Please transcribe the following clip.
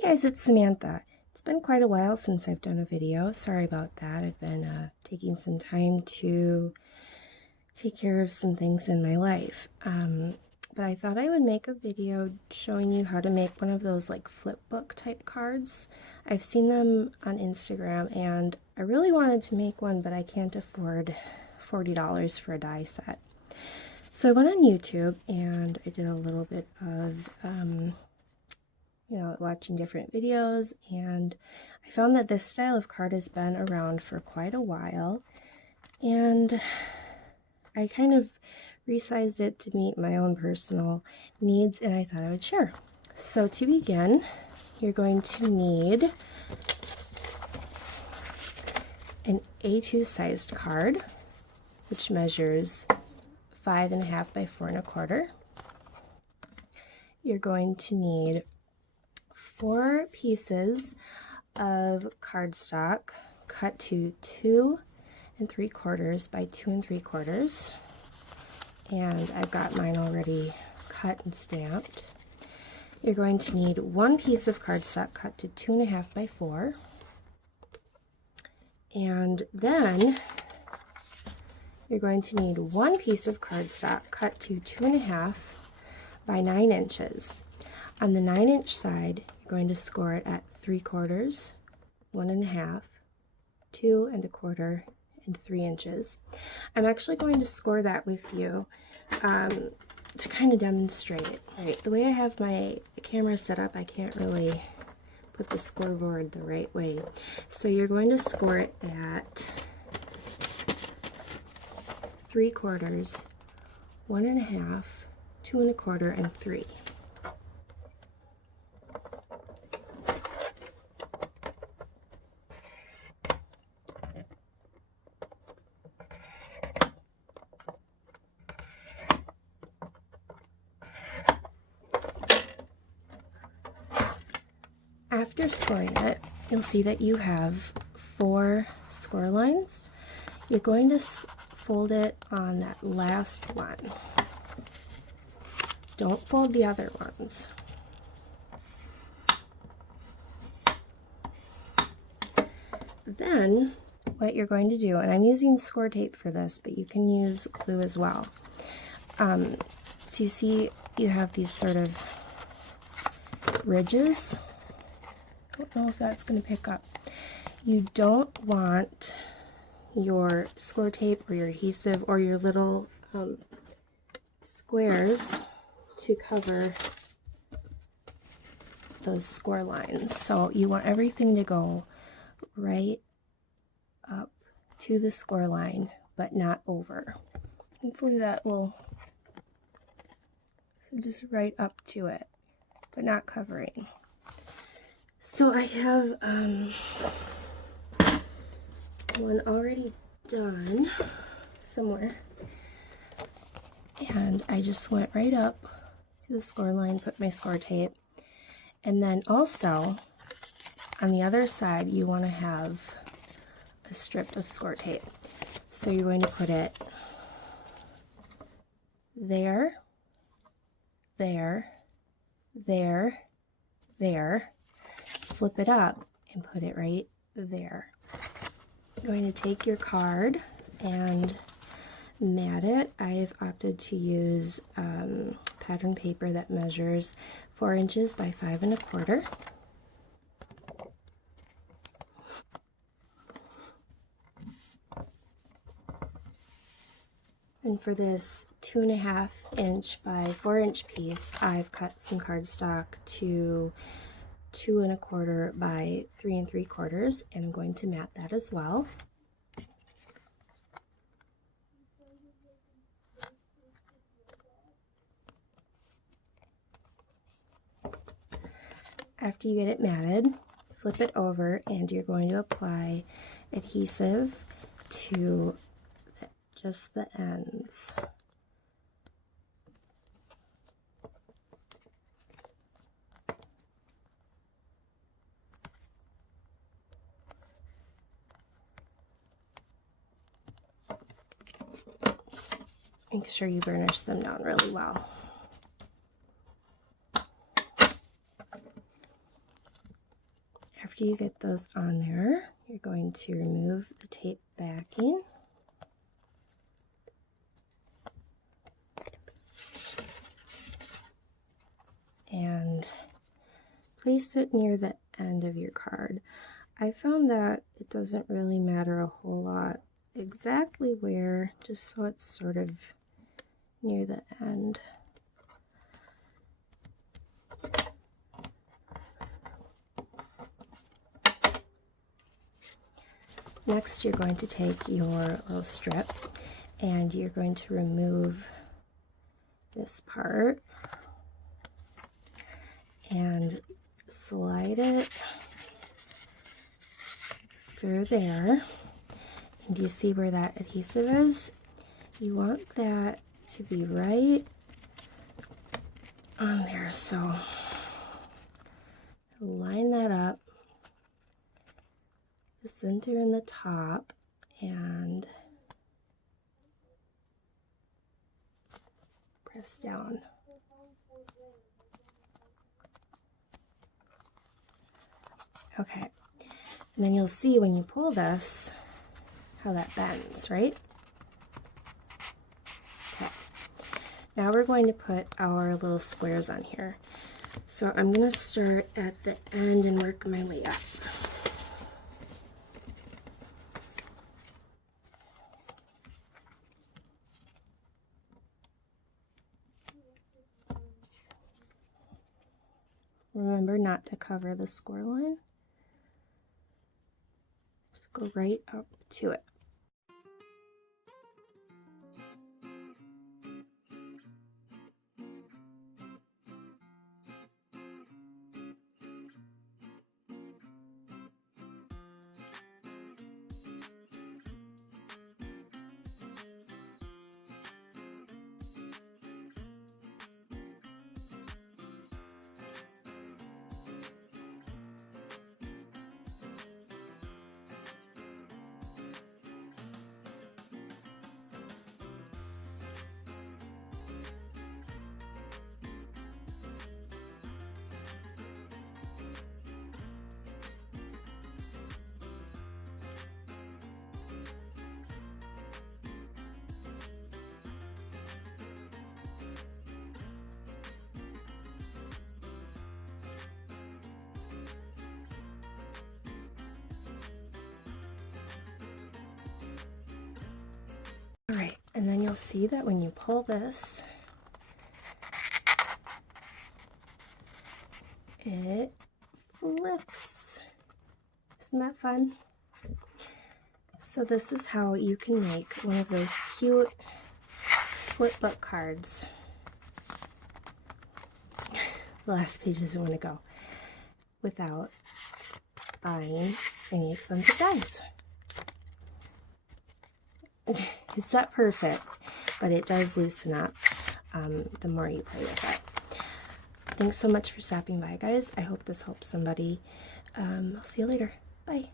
Hey guys, it's Samantha. It's been quite a while since I've done a video. Sorry about that. I've been taking some time to take care of some things in my life. But I thought I would make a video showing you how to make one of those like flip book type cards. I've seen them on Instagram and I really wanted to make one, but I can't afford $40 for a die set. So I went on YouTube and I did a little bit of watching different videos, and I found that this style of card has been around for quite a while, and I kind of resized it to meet my own personal needs, and I thought I would share. So to begin, you're going to need an A2 sized card, which measures 5.5 by 4.25. You're going to need 4 pieces of cardstock cut to 2 3/4 by 2 3/4, and I've got mine already cut and stamped. You're going to need 1 piece of cardstock cut to 2.5 by 4, and then you're going to need 1 piece of cardstock cut to 2.5 by 9 inches. On the 9-inch side, you're going to score it at 3/4, 1.5, 2 1/4, and 3 inches. I'm actually going to score that with you to kind of demonstrate it. Right, the way I have my camera set up, I can't really put the scoreboard the right way. So you're going to score it at 3/4, 1.5, 2 1/4, and 3. After scoring it, you'll see that you have 4 score lines. You're going to fold it on that last one. Don't fold the other ones. Then what you're going to do, and I'm using score tape for this, but you can use glue as well. So you see you have these sort of ridges. I don't know if that's going to pick up. You don't want your score tape or your adhesive or your little squares to cover those score lines. So you want everything to go right up to the score line, but not over. Hopefully that will, so just right up to it, but not covering. So I have one already done somewhere, and I just went right up to the score line, put my score tape, and then also on the other side you want to have a strip of score tape. So you're going to put it there, there, there, there, flip it up and put it right there. You're going to take your card and mat it. I've opted to use pattern paper that measures 4 inches by 5 1/4. And for this 2.5 inch by 4 inch piece, I've cut some cardstock to 2 1/4 by 3 3/4, and I'm going to mat that as well. After you get it matted, flip it over and you're going to apply adhesive to just the ends. Make sure you burnish them down really well. After you get those on there, you're going to remove the tape backing. And place it near the end of your card. I found that it doesn't really matter a whole lot exactly where, just so it's sort of near the end. Next, you're going to take your little strip and you're going to remove this part and slide it through there. And do you see where that adhesive is? You want that to be right on there, so line that up, the center and the top, and press down. Okay, and then you'll see when you pull this how that bends, right? Okay, now we're going to put our little squares on here. So I'm going to start at the end and work my way up. Remember not to cover the score line. Just go right up to it. All right, and then you'll see that when you pull this, it flips. Isn't that fun? So this is how you can make one of those cute flip book cards. The last page doesn't want to go without buying any expensive dies. It's not perfect, but it does loosen up the more you play with it. Thanks so much for stopping by, guys. I hope this helps somebody. I'll see you later. Bye.